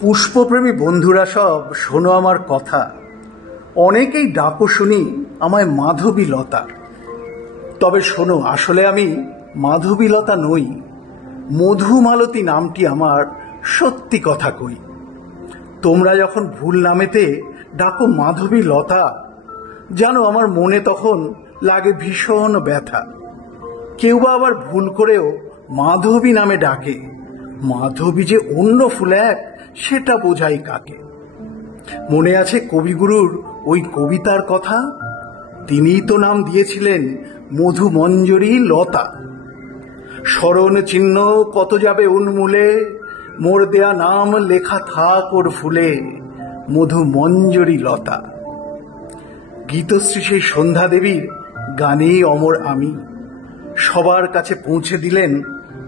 পুষ্পপ্রেমী বন্ধুরা সব শোনো আমার কথা। অনেকেই ডাকো শুনি আমায় মাধবী লতা। তবে শোনো, আসলে আমি মাধবী লতা নই। মধুমালতী নামটি আমার সত্যি কথা কই। তোমরা যখন ভুল নামেতে ডাকো মাধবী লতা, জানো আমার মনে তখন লাগে ভীষণ ব্যথা। কেউ বা আবার ভুল করেও মাধবী নামে ডাকে। মাধবী যে অন্য ফুল এক, সেটা বোঝাই কাকে। মনে আছে কবিগুরুর ওই কবিতার কথা? তিনিই তো নাম দিয়েছিলেন মধুমঞ্জরী লতা। স্মরণ চিহ্ন কত যাবে উন্মূলে, মোর দেয়া নাম লেখা থাক ওর ফুলে, মধুমঞ্জরী লতা। গীতশ্রী সেই সন্ধ্যা দেবীর গানেই অমর আমি, সবার কাছে পৌঁছে দিলেন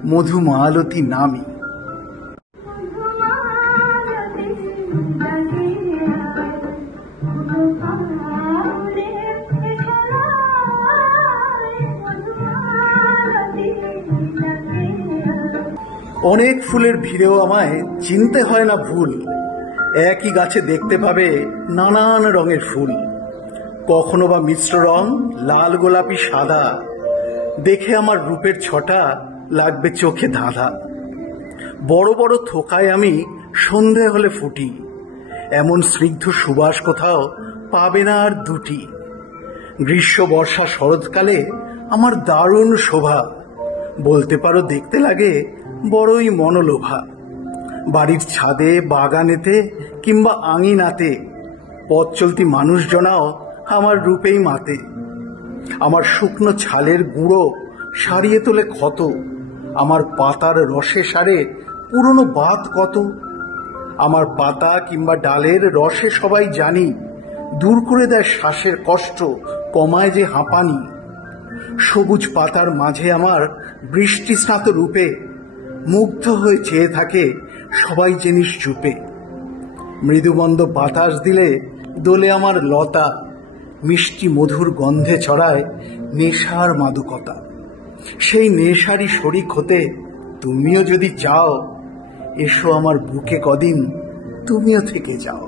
মধুমালতী নামই। অনেক ফুলের ভিড়েও আমায় চিনতে হয় না ভুল। একই গাছে দেখতে পাবে নানান রঙের ফুল, কখনো বা মিশ্র রং, লাল, গোলাপি, সাদা। দেখে আমার রূপের ছটা লাগবে চোখে ধাঁধা। বড় বড় থোকায় আমি সন্ধে হলে ফুটি, এমন স্নিগ্ধ সুবাস কোথাও পাবে না আর দুটি। গ্রীষ্ম, বর্ষা, শরৎকালে আমার দারুণ শোভা, বলতে পারো দেখতে লাগে বড়ই মনোলোভা। বাড়ির ছাদে, বাগানেতে কিংবা আঙিনাতে পথ চলতি মানুষজনাও আমার রূপেই মাতে। আমার শুকনো ছালের গুঁড়ো সারিয়ে তোলে ক্ষত, আমার পাতার রসে সারে পুরনো বাত কত। আমার পাতা কিংবা ডালের রসে সবাই জানি দূর করে দেয় শ্বাসের কষ্ট, কমায় যে হাঁপানি। সবুজ পাতার মাঝে আমার বৃষ্টি স্নাত রূপে মুগ্ধ হয়ে চেয়ে থাকে সবাই জিনিস চুপে। মৃদুমন্দ বাতাস দিলে দোলে আমার লতা, মিষ্টি মধুর গন্ধে ছড়ায় নেশার মাদকতা। সেই নেশারই শরিক হতে তুমিও যদি চাও, এসো আমার বুকে কদিন তুমিও থেকে যাও।